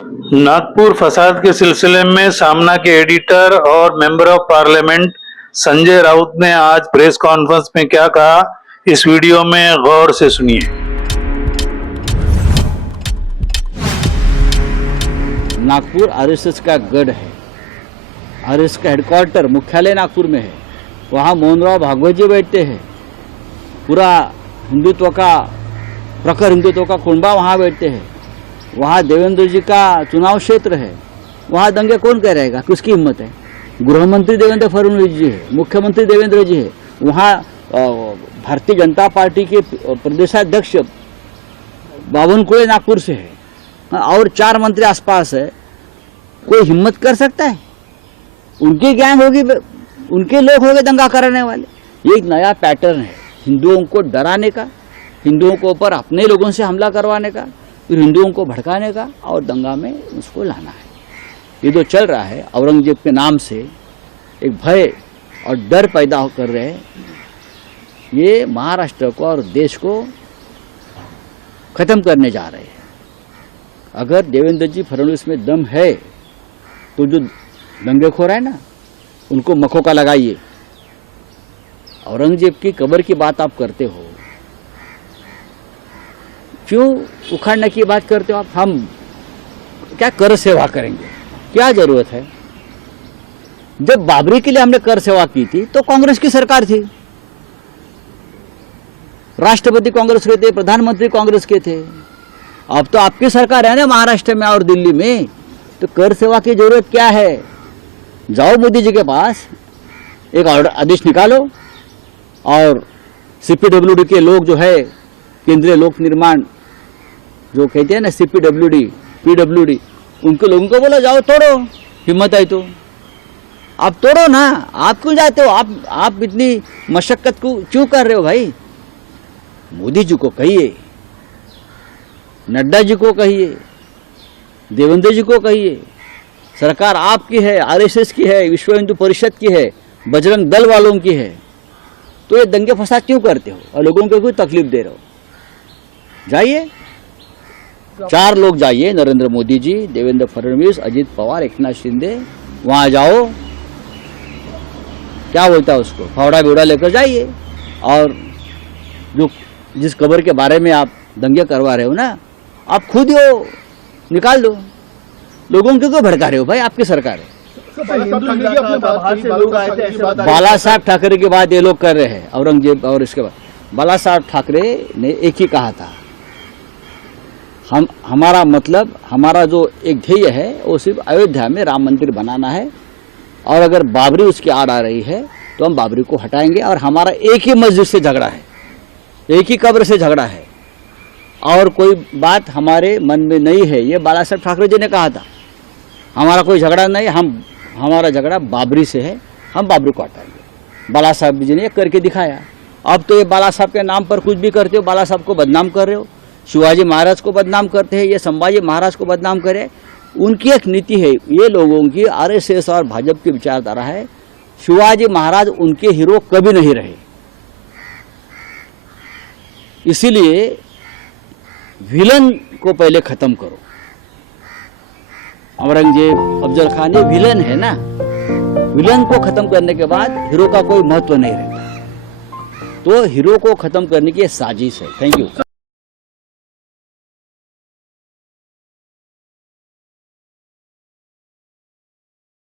नागपुर फसाद के सिलसिले में सामना के एडिटर और member of parliament Sanjay Raut ने आज प्रेस कॉन्फ्रेंस में क्या कहा, इस वीडियो में गौर से सुनिए। नागपुर आरएसएस का गढ़ है। आरएसएस का हेडक्वार्टर मुख्यालय नागपुर में है। वहाँ मोहनराव भागवत जी बैठते हैं। पूरा हिंदुत्व का प्रखर हिंदुत्व का कुंबा वहाँ बैठते हैं। वहाँ देवेंद्र जी का चुनाव क्षेत्र है। वहाँ दंगे कौन कह रहेगा, किसकी हिम्मत है? गृह मंत्री देवेंद्र फडणवीस जी है, मुख्यमंत्री देवेंद्र जी है। वहाँ भारतीय जनता पार्टी के प्रदेशाध्यक्ष बावनकुळे नागपुर से है और 4 मंत्री आसपास है। कोई हिम्मत कर सकता है? उनकी गैंग होगी, उनके लोग होंगे दंगा कराने वाले। ये एक नया पैटर्न है हिंदुओं को डराने का, हिंदुओं के ऊपर अपने लोगों से हमला करवाने का, फिर हिंदुओं को भड़काने का और दंगा में उसको लाना है। ये जो चल रहा है औरंगजेब के नाम से एक भय और डर पैदा कर रहे हैं, ये महाराष्ट्र को और देश को ख़त्म करने जा रहे हैं। अगर देवेंद्र जी फडणवीस में दम है तो जो दंगेखोर है ना, उनको मखौका लगाइए। औरंगजेब की कब्र की बात आप करते हो, क्यों उखाड़ने की बात करते हो आप? हम क्या कर सेवा करेंगे? क्या जरूरत है? जब बाबरी के लिए हमने कर सेवा की थी तो कांग्रेस की सरकार थी, राष्ट्रपति कांग्रेस के थे, प्रधानमंत्री कांग्रेस के थे। अब तो आपकी सरकार है ना महाराष्ट्र में और दिल्ली में, तो कर सेवा की जरूरत क्या है? जाओ मोदी जी के पास, एक आदेश निकालो और सीपीडब्ल्यूडी के लोग जो है, केंद्रीय लोक निर्माण जो कहते हैं ना, सीपीडब्ल्यूडी पीडब्ल्यूडी, उनके लोगों को बोलो जाओ तोड़ो, हिम्मत है तो आप तोड़ो ना। आप क्यों जाते हो? आप इतनी मशक्कत को क्यों कर रहे हो भाई? मोदी जी को कहिए, नड्डा जी को कहिए, देवेंद्र जी को कहिए, सरकार आपकी है, आरएसएस की है, विश्व हिंदू परिषद की है, बजरंग दल वालों की है, तो ये दंगे फसाद क्यों करते हो और लोगों को क्यों तकलीफ दे रहे हो? जाइए, 4 लोग जाइए, नरेंद्र मोदी जी, देवेंद्र फडणवीस, अजित पवार, एकनाथ शिंदे, वहाँ जाओ, क्या बोलता है उसको, फावड़ा बिवड़ा लेकर जाइए और जो जिस खबर के बारे में आप दंगे करवा रहे हो ना, आप खुद ही हो, निकाल दो। लोगों को क्यों भड़का रहे हो भाई? आपकी सरकार है। बाला साहब ठाकरे की बात ये लोग कर रहे हैं, औरंगजेब और इसके बाद बाला साहब ठाकरे ने एक ही कहा था, हमारा मतलब, हमारा जो एक ध्येय है वो सिर्फ अयोध्या में राम मंदिर बनाना है, और अगर बाबरी उसकी आड़ आ रही है तो हम बाबरी को हटाएंगे। और हमारा एक ही मस्जिद से झगड़ा है, एक ही कब्र से झगड़ा है, और कोई बात हमारे मन में नहीं है। ये बाला साहब ठाकरे जी ने कहा था, हमारा कोई झगड़ा नहीं, हमारा झगड़ा बाबरी से है, हम बाबरी को हटाएंगे। बाला साहब जी ने करके दिखाया। अब तो ये बाला साहब के नाम पर कुछ भी करते हो, बाला साहब को बदनाम कर रहे हो, शिवाजी महाराज को बदनाम करते हैं, ये संभाजी महाराज को बदनाम करे। उनकी एक नीति है, ये लोगों की आरएसएस और भाजपा की विचारधारा है, शिवाजी महाराज उनके हीरो कभी नहीं रहे। इसीलिए विलन को पहले खत्म करो। औरंगजेब, अफजल खान, ये विलन है ना, विलन को खत्म करने के बाद हीरो का कोई महत्व नहीं रहता। तो हीरो को खत्म करने की साजिश है। Thank you.